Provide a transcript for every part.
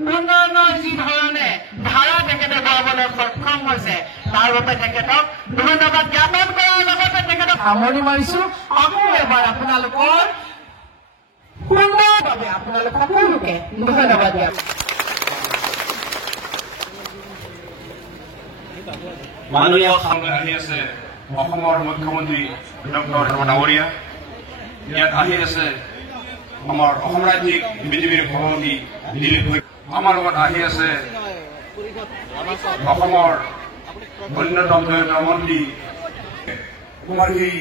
উন্নয়নৰ যি ধৰণে ধাৰা তেখেতে পাবলৈ সক্ষম হৈছে তাৰ বাবে তেখেতক ধন্যবাদ জ্ঞাপন কৰাৰ লগতে তেখেতক সামৰণি মাৰিছো। আকৌ এবাৰ আপোনালোকৰ সুন্দৰ বাবে আপোনালোক সকলোকে ধন্যবাদ জ্ঞাপন। মাননীয় আহি আছে অসমৰ মুখ্যমন্ত্ৰী ডক্টৰ ডাঙৰীয়া, ইয়াত আহি আছে আমাৰ অসম ৰাজ্যিক বিজেপিৰ সভাপতি দিলীপ ভূঞা, আমাৰ লগত আহি আছে অসমৰ অন্যতম মন্ত্ৰী কুমাৰগিৰি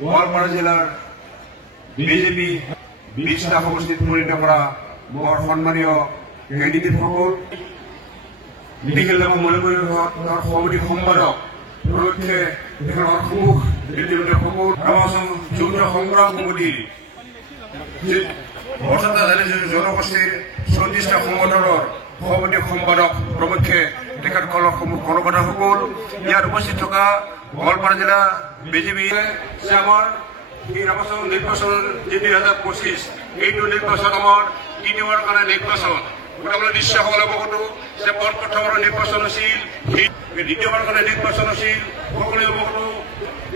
গোৱালপাৰা জিলাৰ বিজেপি 20টা সমষ্টিত পৰিণত কৰা বৰ সন্মানীয় কেণ্ডিডেটসকল, সভাপতি সম্পাদক প্ৰমুখ্যে সন্মুখ যৌথ সংগ্ৰাম কমিটিৰ জনগোষ্ঠীৰ 34টা সংগঠনৰ সভাপতি সম্পাদক প্ৰমুখ্যে তেখেতসকলৰ কৰ্মকৰ্তাসকল, ইয়াত উপস্থিত থকা গোৱালপাৰা জিলা বিজেপি আমাৰ নিৰ্বাচন যি 2025 এইটো নিৰ্বাচন আমাৰ 3বাৰৰ কাৰণে নিৰ্বাচন। গোটেই দৃশ্যসকলে অৱগত যে প্ৰথমৰ নিৰ্বাচন আছিল, দ্বিতীয়বাৰৰ কাৰণে নিৰ্বাচন আছিল, সকলোৱে অৱগত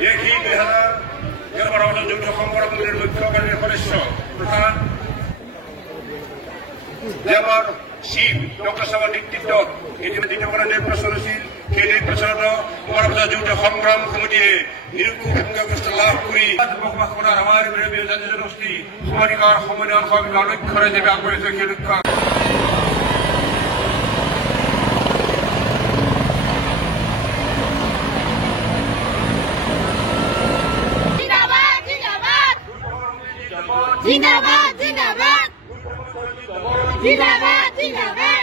যে সি 2011 বছৰ যৌথ সংগ্ৰাম কমিটিৰ মুখ্য কাৰ্যবাহী সদস্য তথা আমাৰ শিৱ ডক্টৰ চাহাবৰ নেতৃত্বত দ্বিতীয়বাৰৰ নিৰ্বাচন আছিল। সেই নিৰ্বাচনত যৌথ সংগ্ৰাম কমিটিয়ে নিৰপেক্ষ ভূমিকা লাভ কৰি বসবাস কৰা আমাৰ জাতি জনগোষ্ঠী সমাধিকাৰ সমন্বয়ৰ লক্ষ্যৰে যে আগবাঢ়িছে সেই লক্ষ্য জিন্দাবাদ জিন্দাবাদ জিন্দাবাদ জিন্দাবাদ জিন্দাবাদ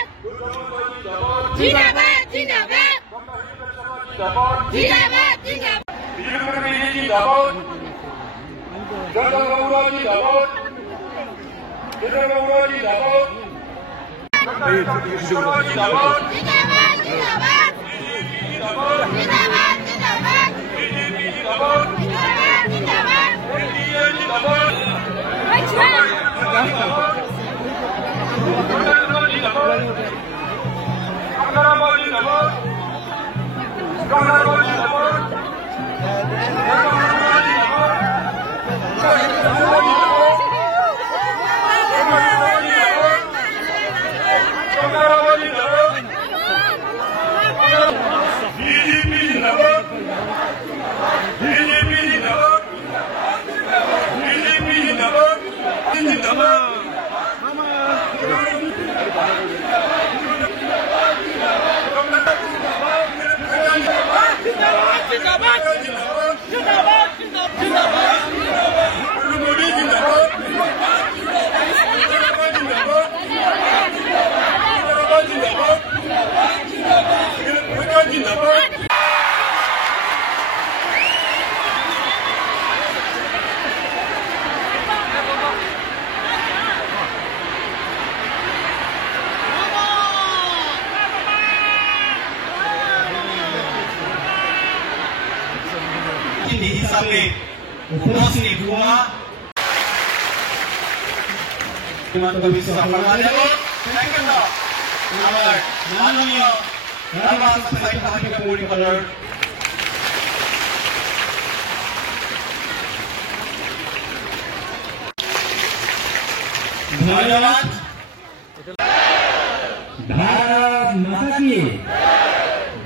জিন্দাবাদ জিন্দাবাদ হিচাপে উপস্থিত হোৱা হিমন্ত বিশ্ব শৰ্মাদেৱক তেখেতক আমাৰ মাননীয় সাহিত্য পৰিষদৰ ধন্যবাদ। भारत माता की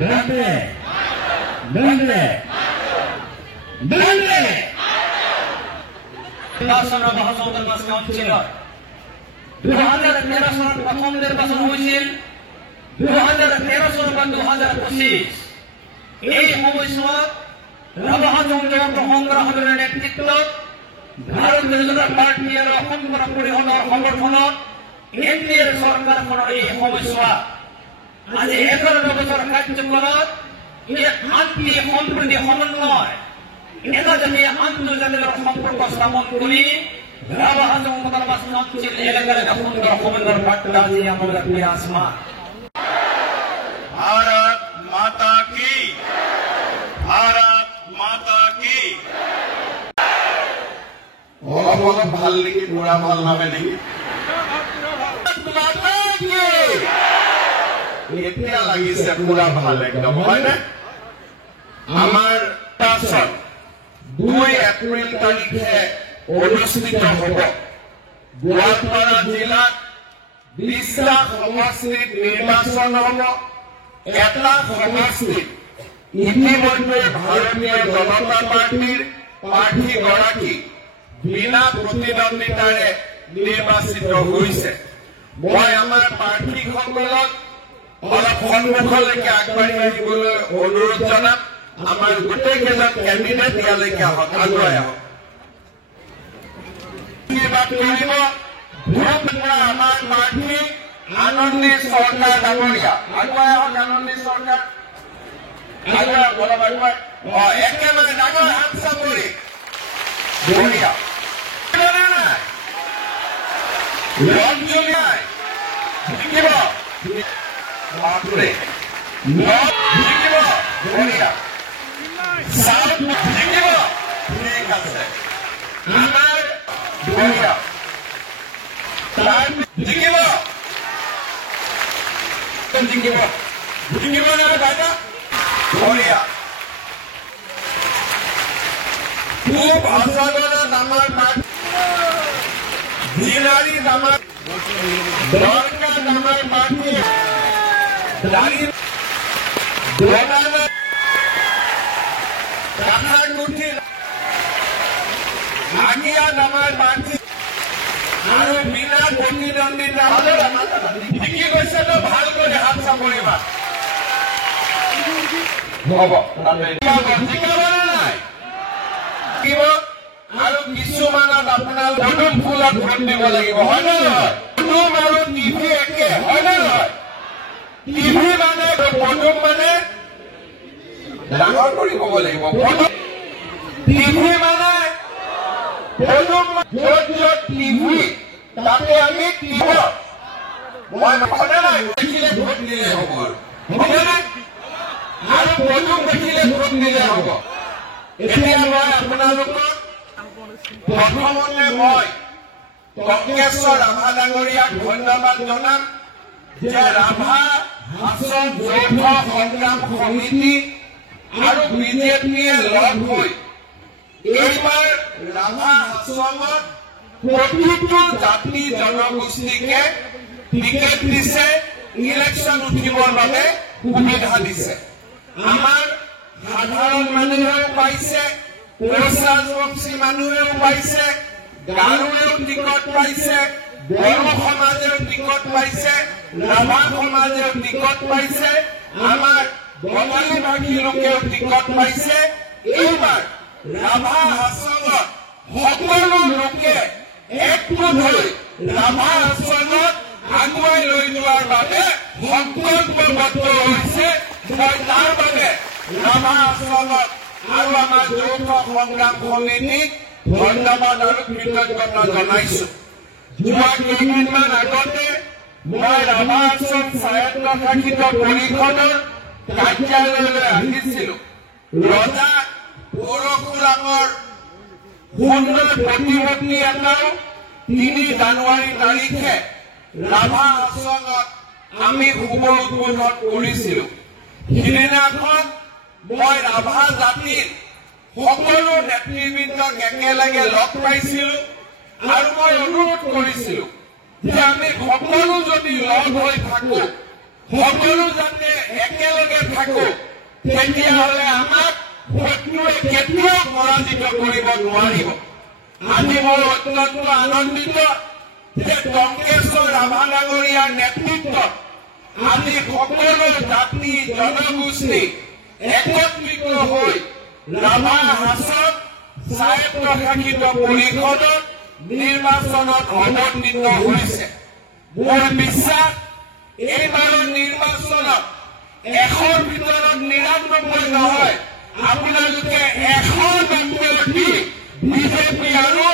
बंदे बंदे बंदे নিৰ্বাচনৰ বাচন কাউন্সিলৰ 2013 চনত প্ৰথম নিৰ্বাচন হৈছিল, 2013 চনৰ পৰা 2025 এই সময়ছোৱাত জনসাধাৰণৰ সংগ্ৰামৰ নেতৃত্বত ভাৰতীয় জনতা পাৰ্টি আৰু অসম গণ পৰিষদৰ সংগঠনত এনডিএৰ চৰকাৰখনৰ এই সময়ছোৱা আজি 11 বছৰ কাৰ্যকালত শান্তি সম্প্ৰীতি সমন্বয় এটা জাতীয় আন্তৰ্জাতিক সম্পৰ্ক স্থাপন কৰি এলাকার সুন্দর সমন্বয়ের বার্তা আজি আমার জাতীয় আসমা। भारत माता की, भारत माता की। অলপ ভাল নেকি, পুৰা ভাল নাহে নেকি? माता की এতিয়া লাগিছে পুৰা ভাল একদম হয়নে আমাৰ পাছত 2 এপ্ৰিল তাৰিখে অনুষ্ঠিত হ'ব গোৱালপাৰা জিলাত 20টা সমষ্টিত নিৰ্বাচন হ'ব এটা সমষ্টিত ইতিমধ্যে ভাৰতীয় জনতা পাৰ্টিৰ প্ৰাৰ্থীগৰাকী বিনা প্ৰতিদ্বন্দ্বিতাৰে নিৰ্বাচিত হৈছে মই আমাৰ প্ৰাৰ্থীসকলক অলপ সন্মুখলৈকে আগবাঢ়ি আহিবলৈ অনুৰোধ জনাম আমাৰ গোটেইকেইজন কেণ্ডিডেট ইয়ালৈকে আহক আগুৱাই আহক আমাৰ প্ৰাৰ্থী আনন্দী চৰকাৰ ডাঙৰীয়া আগুৱাই আহক আনন্দী চৰকাৰ একেবাৰে ডাঙৰ হাত চাপৰি বঢ়িয়া জিকিব বাপৰে জিকিব বঢ়িয়া চাউথ জিকিব ঠিক আছে আমাৰ বঢ়িয়া জিকিব জিকিব জিকিব নে বাইদেউ বঢ়িয়া খুব আশাজনক আমাৰ জিলাৰী আমাৰ দৰকাৰ আমাৰ প্ৰাৰ্থী কাঠাগুঠি আগিয়াত আমাৰ প্ৰাৰ্থী আৰু বিনা প্ৰতিদ্বন্দ্বিতা জিকি গৈছেতো ভাল কৰি হাত চাপৰিবা হ'ব জিকাবনে নাই আৰু কিছুমানত আপোনাৰ পদুম ফুলত ভোট দিব লাগিব হয় নে নহয় পদুম আৰু টিভি একে হয় নে নহয় টিভি মানে পদুম মানে ডাঙৰ কৰি ক'ব লাগিব টিভি মানে পদুম য'ত য'ত টিভি তাতে আমি টিভ মই নকলে নাই দেখিলে ভোট দিলে হ'ব আৰু পদুম দেখিলে ভোট দিলে হ'ব এতিয়া মই আপোনালোকক প্ৰথমতে মই টংকেশ্বৰ ৰাভা ডাঙৰীয়াক ধন্যবাদ জনাম যে ৰাভা হাছন যৌথ সংগ্ৰাম সমিতি আৰু বিজেপিয়ে লগ হৈ এইবাৰ ৰাভা হাছনত প্ৰতিটো জাতি জনগোষ্ঠীকে টিকেট দিছে ইলেকশ্যন উঠিবৰ বাবে সুবিধা দিছে আমাৰ সাধাৰণ মানুহেও পাইছে ৰাজবংশী মানুহেও পাইছে গাৰোৱেও টিকট পাইছে বড়ো সমাজেও টিকট পাইছে ৰাভা সমাজেও টিকট পাইছে আমাৰ বঙালী ভাষী লোকেও টিকট পাইছে এইবাৰ ৰাভা হাছনত সকলো লোকে একগোট হৈ ৰাভা হাছনত আগুৱাই লৈ যোৱাৰ বাবে সংকল্পবদ্ধ হৈছে মই তাৰ বাবে ৰাভা হাছনত আৰু আমাৰ যৌথ সংগ্ৰাম সমিতিক ধন্যবাদ আৰু কৃতজ্ঞতা জনাইছো যোৱা কেইদিনমান আগতে মই ৰাভা হাছন স্বায়ত্তশাসিত পৰিষদৰ কাৰ্যালয়লৈ আহিছিলো ৰজা পৰশুৰামৰ সুন্দৰ প্ৰতিমূৰ্তি এটাও 3 জানুৱাৰী তাৰিখে ৰাভা হাছনত আমি শুভ উদ্বোধন কৰিছিলো সিদিনাখন মই ৰাভা জাতিৰ সকলো নেতৃবৃন্দক একেলগে লগ পাইছিলো আৰু মই অনুৰোধ কৰিছিলো যে আমি সকলো যদি লগ হৈ থাকো সকলো যাতে একেলগে থাকো তেতিয়াহ'লে আমাক শত্ৰুৱে কেতিয়াও পৰাজিত কৰিব নোৱাৰিব আজি মই অত্যন্ত আনন্দিত যে টংকেশ্বৰ ৰাভা ডাঙৰীয়াৰ নেতৃত্বত আজি সকলো জাতি জনগোষ্ঠী একত্ৰিত হৈ ৰাভা হাছন স্বায়ত্তশাসিত পৰিষদত নিৰ্বাচনত অৱতীৰ্ণ হৈছে মোৰ বিশ্বাস এইবাৰৰ নিৰ্বাচনত 100ৰ ভিতৰত 99 নহয় আপোনালোকে 100 নম্বৰ দি বিজেপি আৰু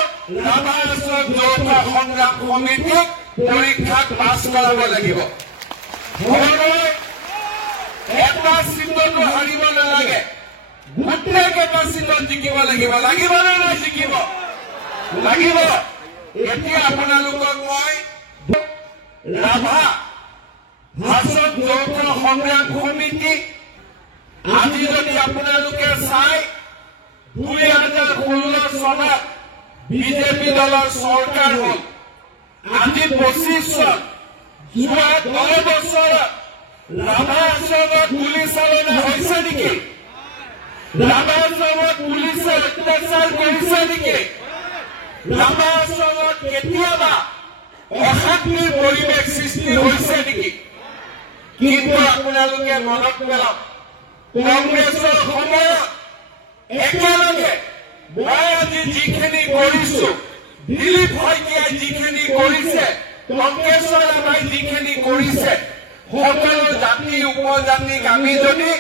ৰাভা হাছন যৌথ সংগ্ৰাম সমিতিক পৰীক্ষাত পাছ কৰাব লাগিব এটা চিটতো হাৰিব নালাগে গোটেইকেইটা চিটত জিকিব লাগিব লাগিবনে নাই জিকিব লাগিব এতিয়া আপোনালোকক মই ৰাভা হাছন যৌথ সংগ্ৰাম সমিতি আজি যদি আপোনালোকে চাই 2016 চনত বিজেপি দলৰ চৰকাৰ হ'ল আজি 25 চন যোৱা 10 বছৰত ৰাভা আশ্ৰমত গুলী চালনা হৈছে নেকি ৰাভা আশ্ৰমত পুলিচে অত্যাচাৰ কৰিছে নেকি ৰাভা আশ্ৰমত কেতিয়াবা অশান্তিৰ পৰিৱেশ সৃষ্টি হৈছে নেকি কিন্তু আপোনালোকে মনত পেলাওক কংগ্ৰেছৰ সময়ত একেলগে মই আজি যিখিনি কৰিছো দিলীপ শইকীয়াই যিখিনি কৰিছে কংগ্ৰেছৰ আমাৰ যিখিনি কৰিছে সকলো জাতি উপজাতিক আমি যদি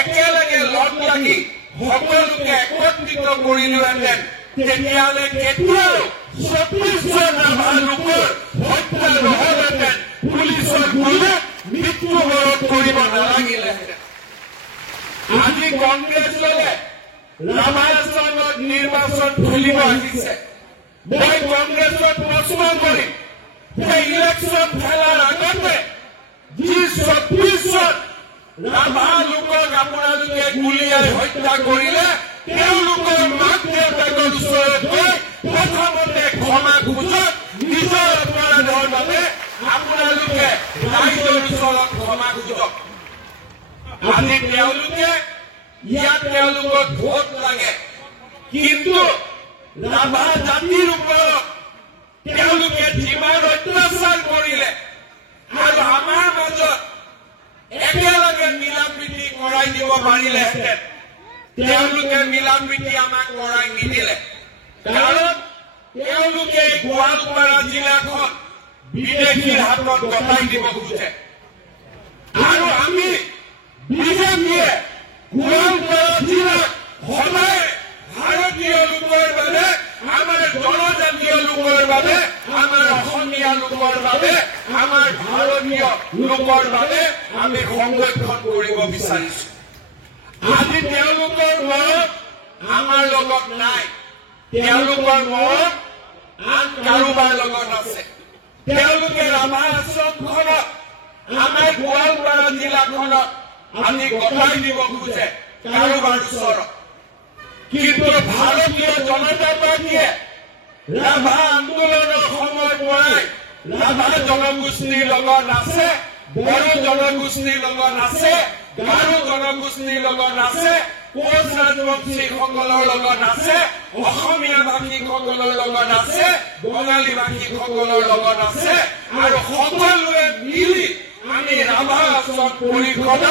একেলগে লগ লাগি সকলোকে একত্ৰিত কৰিলোহেঁতেন তেতিয়াহ'লে কেতিয়াও 26 জন ৰাভা লোকৰ হত্যা নহ'লহেঁতেন পুলিচৰ গুলীত মৃত্যুবৰণ কৰিব নালাগিলেহেঁতেন আজি কংগ্ৰেছলৈ ৰাভা আশ্ৰমত নিৰ্বাচন খেলিব আহিছে মই কংগ্ৰেছত প্ৰশ্ন কৰিম যে ইলেকশ্যন খেলাৰ আগতে যি 26 জন ৰাভা লোকক আপোনালোকে গুলীয়াই হত্যা কৰিলে তেওঁলোকৰ মাক দেউতাকৰ ওচৰত গৈ প্ৰথমতে ক্ষমা খোজক নিজৰ অপৰাধৰ বাবে আপোনালোকে ৰাইজৰ ওচৰত ক্ষমা খোজক আজি তেওঁলোকে ইয়াত তেওঁলোকক ভোট লাগে কিন্তু ৰাভা জাতিৰ ওপৰত তেওঁলোকে যিমান অত্যাচাৰ কৰিলে আৰু আমাৰ মাজত একেলগে মিলা প্ৰীতি কৰাই দিব পাৰিলেহেঁতেন তেওঁলোকে মিলা প্ৰীতি আমাক কৰাই নিদিলে কাৰণ তেওঁলোকে গোৱালপাৰা জিলাখন বিদেশীৰ হাতত গতাই দিব খোজে আৰু আমি বিজেপিয়ে গোৱালপাৰা জিলাক সদায় ভাৰতীয় লোকৰ বাবে আমাৰ জনজাতীয় লোকৰ বাবে আমাৰ অসমীয়া লোকৰ বাবে আমাৰ ভাৰতীয় লোকৰ বাবে আমি সংৰক্ষণ কৰিব বিচাৰিছো আজি তেওঁলোকৰ মৰম আমাৰ লগত নাই তেওঁলোকৰ মৰম আন কাৰোবাৰ লগত আছে তেওঁলোকে ৰাভা আশ্ৰমখনত আমাৰ গোৱালপাৰা জিলাখনত আজি গতাই দিব খোজে কাৰোবাৰ ওচৰত কিন্তু ভাৰতীয় জনতা পাৰ্টীয়ে ৰাভা আন্দোলনৰ সময়ৰ পৰাই ৰাভা জনগোষ্ঠীৰ লগত আছে বড়ো জনগোষ্ঠীৰ লগত আছে গাৰো জনগোষ্ঠীৰ লগত আছে কোচ ৰাজবংশীসকলৰ লগত আছে অসমীয়া ভাষীসকলৰ লগত আছে বঙালী ভাষীসকলৰ লগত আছে আৰু সকলোৱে মিলি আমি ৰাভা আশ্ৰম পৰিষদত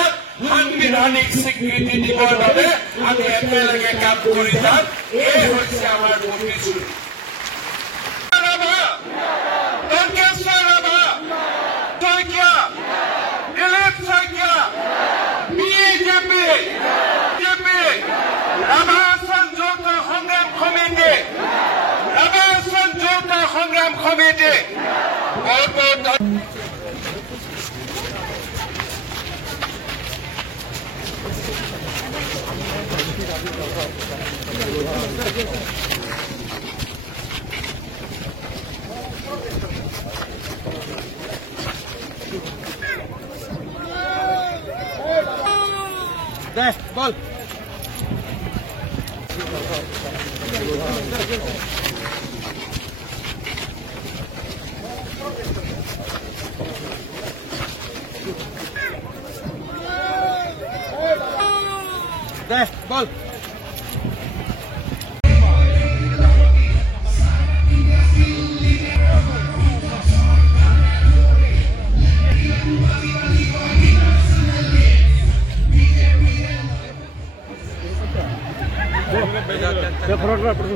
সাংবিধানিক স্বীকৃতি দিবৰ বাবে আমি একেলগে কাম কৰি যাম এই হৈছে আমাৰ প্ৰতিশ্ৰুতি টংকেশ্বৰ ৰাভা শইকীয়া দিলীপ শইকীয়া বিজেপি ৰাভা আশ্ৰম যৌথ সংগ্ৰাম সমিতি ৰাভা আশ্ৰম যৌথ সংগ্ৰাম সমিতি বহুত বহুত বল বল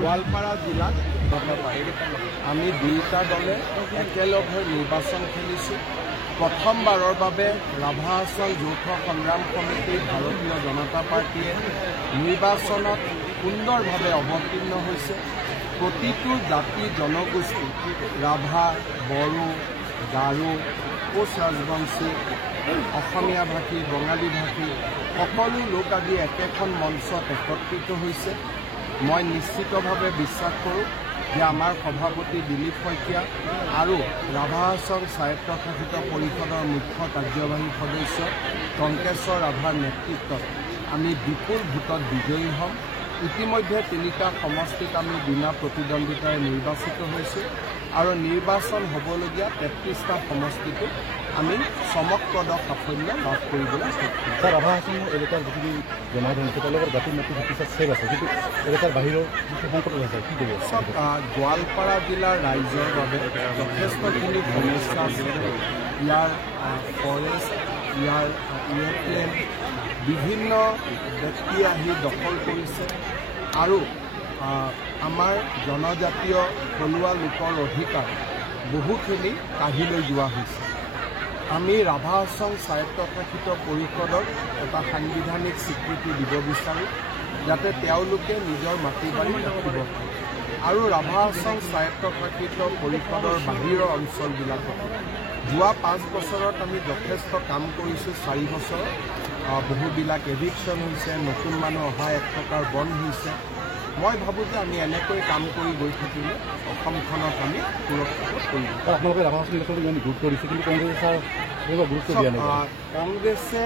গোৱালপাৰা জিলাত আমি দুয়োটা দলে একেলগ হৈ নিৰ্বাচন খেলিছোঁ প্ৰথমবাৰৰ বাবে ৰাভা আশ্ৰম যৌথ সংগ্ৰাম সমিতি ভাৰতীয় জনতা পাৰ্টীয়ে নিৰ্বাচনত সুন্দৰভাৱে অৱতীৰ্ণ হৈছে প্ৰতিটো জাতি জনগোষ্ঠী ৰাভা বড়ো গাৰো কোচ ৰাজবংশী অসমীয়া ভাষী বঙালী ভাষী সকলো লোক আজি একেখন মঞ্চত একত্ৰিত হৈছে মই নিশ্চিতভাৱে বিশ্বাস কৰোঁ যে আমাৰ সভাপতি দিলীপ শইকীয়া আৰু ৰাভা হাছং স্বায়ত্তশাসিত পৰিষদৰ মুখ্য কাৰ্যবাহী সদস্য টংকেশ্বৰ ৰাভাৰ নেতৃত্বত আমি বিপুল ভোটত বিজয়ী হ'ম। ইতিমধ্যে 3টা সমষ্টিত আমি বিনা প্ৰতিদ্বন্দ্বিতাৰে নিৰ্বাচিত হৈছোঁ আৰু নিৰ্বাচন হ'বলগীয়া 33টা সমষ্টিটো আমি চমকপ্ৰদ সাফল্য লাভ কৰিবলৈ সক্ষম। স্যাৰ ৰাভা হাছং এলাকাৰ যিখিনি জনসাধাৰণ তেওঁলোকৰ জাতিৰ মাতৃ ভিত্তিত ছেভ আছে, কিন্তু এলাকাৰ বাহিৰৰ যিটো সংকট আছে কি কৰিব? চব গোৱালপাৰা জিলাৰ ৰাইজৰ বাবে যথেষ্টখিনি সমস্যা আছে। ইয়াৰ ফৰেষ্ট, ইয়াৰ এয়াৰপ্লেন বিভিন্ন ব্যক্তি আহি দখল কৰিছে আৰু আমাৰ জনজাতীয় থলুৱা লোকৰ অধিকাৰ বহুখিনি কাঢ়িলৈ যোৱা হৈছে। আমি ৰাভা হাছং স্বায়ত্তশাসিত পৰিষদক এটা সাংবিধানিক স্বীকৃতি দিব বিচাৰোঁ, যাতে তেওঁলোকে নিজৰ মাটি বাৰী ৰাখিব পাৰে আৰু ৰাভা হাছং স্বায়ত্তশাসিত পৰিষদৰ বাহিৰৰ অঞ্চলবিলাকত যোৱা 5 বছৰত আমি যথেষ্ট কাম কৰিছোঁ। 4 বছৰত বহুবিলাক এভিকশ্যন হৈছে, নতুন মানুহ অহা 1 টকাৰ বন্ধ হৈছে। মই ভাবোঁ যে আমি এনেকৈ কাম কৰি গৈ থাকিলে অসমখনক আমি সুৰক্ষিত কৰিম। আপোনালোকে ৰাভা হাছং এলেকাটো ইমান গুৰুত্ব দিছে, কিন্তু কংগ্ৰেছৰ গুৰুত্ব দিয়া নাই। কংগ্ৰেছে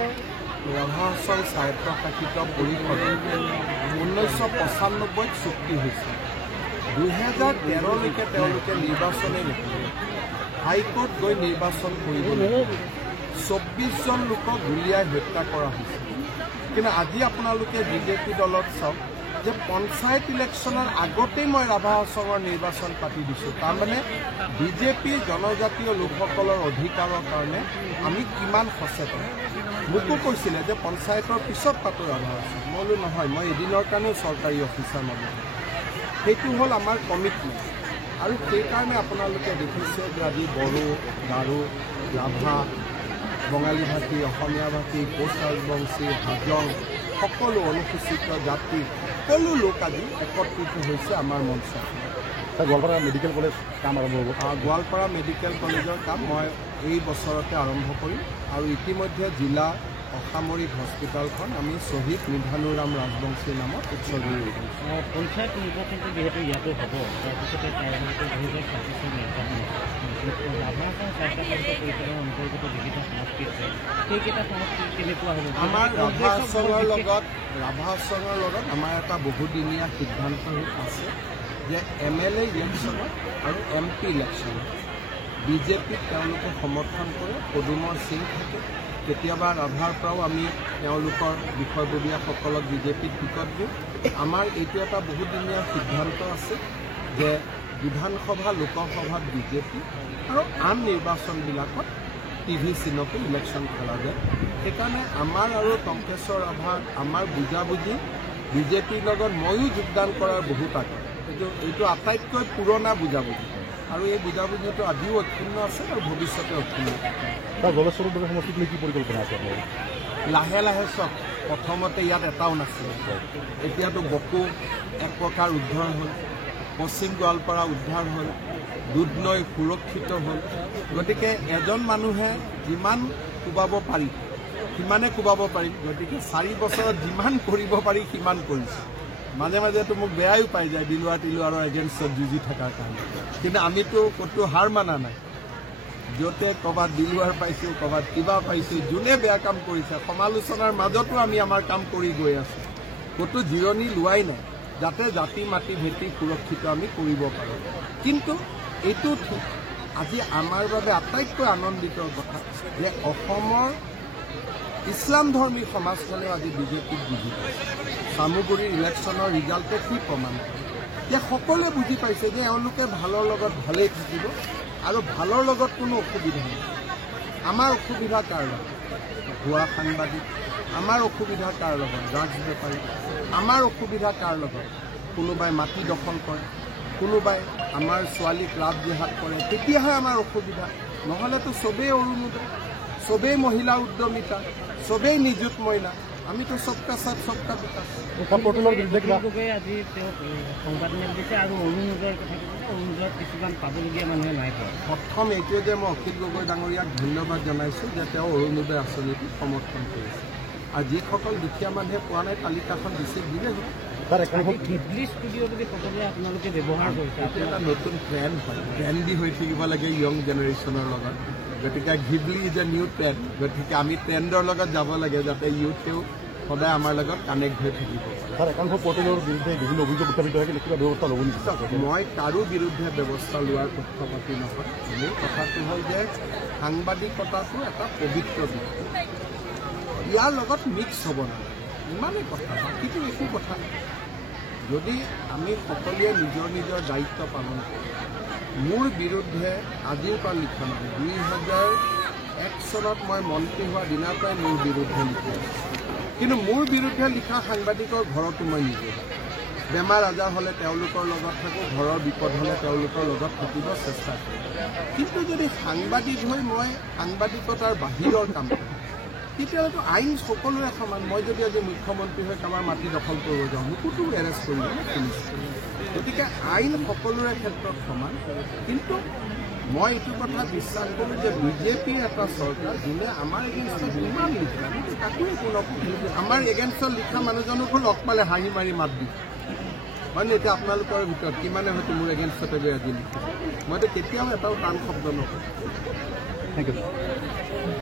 ৰাভা হাছং স্বায়ত্তশাসিত পৰিষদ 1995ত চুক্তি হৈছিল। 2013লৈকে তেওঁলোকে নিৰ্বাচনেই নকৰিলে। হাইকোৰ্ট গৈ নিৰ্বাচন কৰিবলৈ 24জন লোকক গুলীয়াই হত্যা কৰা হৈছিল। কিন্তু আজি আপোনালোকে বিজেপি দলত চাওক যে পঞ্চায়ত ইলেকশ্যনৰ আগতেই মই ৰাভা হাছঙৰ নিৰ্বাচন পাতি দিছোঁ। তাৰমানে বিজেপি জনজাতীয় লোকসকলৰ অধিকাৰৰ কাৰণে আমি কিমান সচেতন। মোকো কৈছিলে যে পঞ্চায়তৰ পিছত পাতো ৰাভা হাছং। মই বোলো নহয়, মই এদিনৰ কাৰণেও চৰকাৰী অফিচাৰ নহয়। সেইটো হ'ল আমাৰ কমিটমেণ্ট আৰু সেইকাৰণে আপোনালোকে দেখিছে যে আজি বড়ো, গাৰো, ৰাভা, বঙালী ভাষী, অসমীয়া ভাষী, কোচ ৰাজবংশী, হাজং সকলো অনুসূচিত জাতি সকলো লোক আজি একত্ৰিত হৈছে আমাৰ মঞ্চত। গোৱালপাৰা মেডিকেল কলেজ কাম আৰম্ভ হ'ব। গোৱালপাৰা মেডিকেল কলেজৰ কাম মই এই বছৰতে আৰম্ভ কৰিম আৰু ইতিমধ্যে জিলা অসামৰিক হস্পিটেলখন আমি শ্বহীদ নিধানুৰাম ৰাজবংশীৰ নামত উৎসৰ্গী কৰিছোঁ। পঞ্চায়ত নিৰ্বাচনটো যিহেতু ইয়াতো হ'ব, তাৰপিছতে 2026 নিৰ্বাচন ৰাভা হাছং স্বায়ত্তশাসিত পৰিষদৰ অন্তৰ্গত বিভিন্ন সমষ্টি আছে, সেইকেইটা সমষ্টি কেনেকুৱা হ'ব? আমাৰ ৰাভা হাছঙৰ লগত আমাৰ এটা বহুদিনীয়া সিদ্ধান্ত আছে যে MLA ইলেকশ্যনত আৰু MP ইলেকশ্যনত বিজেপিক তেওঁলোকে সমৰ্থন কৰে, পদুমৰ চিন থাকে। কেতিয়াবা ৰাভাৰ পৰাও আমি তেওঁলোকৰ বিষয়ববীয়াসকলক বিজেপিত টিকট দিওঁ। আমাৰ এইটো এটা বহুদিনীয়া সিদ্ধান্ত আছে যে বিধানসভা, লোকসভাত বিজেপি আৰু আন নিৰ্বাচনবিলাকত TV চিনতো ইলেকশ্যন খেলা যায়। সেইকাৰণে আমাৰ আৰু টংকেশ্বৰ ৰাভাৰ আমাৰ বুজাবুজি বিজেপিৰ লগত ময়ো যোগদান কৰাৰ বহুত আগত। এইটো আটাইতকৈ পুৰণা বুজাবুজি আৰু এই বুজাবুজিটো আজিও অক্ষুণ্ণ আছে আৰু ভৱিষ্যতে অক্ষুণ্ণ থাকে। জলস্বৰূপ সমষ্টিত কি পৰিকল্পনা আছে আপোনাৰ? লাহে লাহে চব প্ৰথমতে ইয়াত এটাও নাছিল, এতিয়াতো বকো এক প্ৰকাৰ উদ্ধাৰ হ'ল, পশ্চিম গোৱালপাৰা উদ্ধাৰ হ'ল, দুধনৈ সুৰক্ষিত হ'ল। গতিকে এজন মানুহে যিমান কোবাব পাৰি সিমানে কোবাব পাৰি। গতিকে 4 বছৰত যিমান কৰিব পাৰি সিমান কৰিছে। মাজে মাজেতো মোক বেয়াও পাই যায় দিলুৱাৰৰ এগেইনষ্টত যুঁজি থকাৰ কাৰণে, কিন্তু আমিতো ক'তো হাৰ মানা নাই। য'তে ক'ৰবাত দিলুৱাৰ পাইছোঁ, ক'ৰবাত কিবা পাইছোঁ, যোনে বেয়া কাম কৰিছে সমালোচনাৰ মাজতো আমি আমাৰ কাম কৰি গৈ আছোঁ। ক'তো জিৰণি লোৱাই নাই, যাতে জাতি মাটি ভেটি সুৰক্ষিত আমি কৰিব পাৰোঁ। কিন্তু এইটো ঠিক আজি আমাৰ বাবে আটাইতকৈ আনন্দিতৰ কথা যে অসমৰ ইছলাম ধৰ্মী সমাজখনেও আজি বিজেপিক বুজি পাইছে। চামুগুৰিৰ ইলেকশ্যনৰ ৰিজাল্টে কি প্ৰমাণ কৰে যে সকলোৱে বুজি পাইছে যে এওঁলোকে ভালৰ লগত ভালেই থাকিব আৰু ভালৰ লগত কোনো অসুবিধা নাই। আমাৰ অসুবিধা কাৰ লগত? ভুৱা সাংবাদিক। আমাৰ অসুবিধা কাৰ লগত? ড্ৰাগছ বেপাৰী। আমাৰ অসুবিধা কাৰ লগত? কোনোবাই মাটি দখল কৰে, কোনোবাই আমাৰ ছোৱালীক লাভ জেহাদ কৰে, তেতিয়াহে আমাৰ অসুবিধা। নহ'লেতো চবেই অৰুণোদয়, চবেই মহিলা উদ্যমিতা, চবেই নিযুত মইনা। আমিতো চবকা সাথ চবকা বিকাশ। আজি তেওঁ সংবাদমেল দিছে আৰু অৰুণোদয়ৰ কথা কৈছে, অৰুণোদয়ত কিছুমান পাবলগীয়া মানুহে নাই পোৱা। প্ৰথম এইটোৱে যে মই অখিল গগৈ ডাঙৰীয়াক ধন্যবাদ জনাইছোঁ যে তেওঁ অৰুণোদয় আঁচনিটো সমৰ্থন কৰিছে। আৰু যিসকল দুখীয়া মানুহে পোৱা নাই তালিকাখন দিছে দিলে তাৰ একাংশ ঘিবলি ষ্টুডিঅ' যদি সকলোৱে আপোনালোকে ব্যৱহাৰ কৰিছে এইটো এটা নতুন ট্ৰেণ্ড হয়, ট্ৰেণ্ডি হৈ থাকিব লাগে য়ং জেনেৰেশ্যনৰ লগত। গতিকে Ghibli is a new trend, গতিকে আমি ট্ৰেণ্ডৰ লগত যাব লাগে যাতে ইউথেও সদায় আমাৰ লগত কানেক্ট হৈ থাকিব। তাৰ একাংশ পৰ্টেলৰ বিৰুদ্ধে বিভিন্ন অভিযোগ উত্থাপিত হয়, কিন্তু কিবা ব্যৱস্থা ল'ব নিবিচাৰে। মই কাৰো বিৰুদ্ধে ব্যৱস্থা লোৱাৰ পক্ষপাতি নহয়। মোৰ কথাটো হ'ল যে সাংবাদিকতাটো এটা পবিত্ৰ বিষয়, ইয়াৰ লগত মিক্স হ'ব নালাগে, ইমানেই কথা। বাকীটো একো কথা নাই। যদি আমি সকলোৱে নিজৰ নিজৰ দায়িত্ব পালন কৰোঁ, মোৰ বিৰুদ্ধে আজিৰ পৰা লিখা নহয়, 2001 চনত মই মন্ত্ৰী হোৱাৰ দিনাৰ পৰাই মোৰ বিৰুদ্ধে লিখি আছোঁ। কিন্তু মোৰ বিৰুদ্ধে লিখা সাংবাদিকৰ ঘৰতো মই নিজে বেমাৰ আজাৰ হ'লে তেওঁলোকৰ লগত থাকোঁ, ঘৰৰ বিপদ হ'লে তেওঁলোকৰ লগত থাকিব চেষ্টা কৰোঁ। কিন্তু যদি সাংবাদিক হৈ মই সাংবাদিকতাৰ বাহিৰৰ কাম কৰোঁ, তেতিয়াহ'লেতো আইন সকলোৰে সমান। মই যদি আজি মুখ্যমন্ত্ৰী হৈ কাৰোবাৰ মাটি দখল কৰিব যাওঁ, মোকোতো এৰেষ্ট কৰিব পুলিচ। গতিকে আইন সকলোৰে ক্ষেত্ৰত সমান। কিন্তু মই এইটো কথা বিশ্বাস কৰোঁ যে বিজেপিৰ এটা চৰকাৰ যোনে আমাৰ এগেইনষ্টত ইমান লিখা, কিন্তু কাকো একো নকওঁ। আমাৰ এগেইনষ্টত লিখা মানুহজনকো লগ পালে হাঁহি মাৰি মাত দি মানে এতিয়া আপোনালোকৰ ভিতৰত কিমানে হয়তো মোৰ এগেইনষ্টতে যে আজি লিখিছে, মইতো কেতিয়াও এটাও টান শব্দ নকওঁ। Thank U.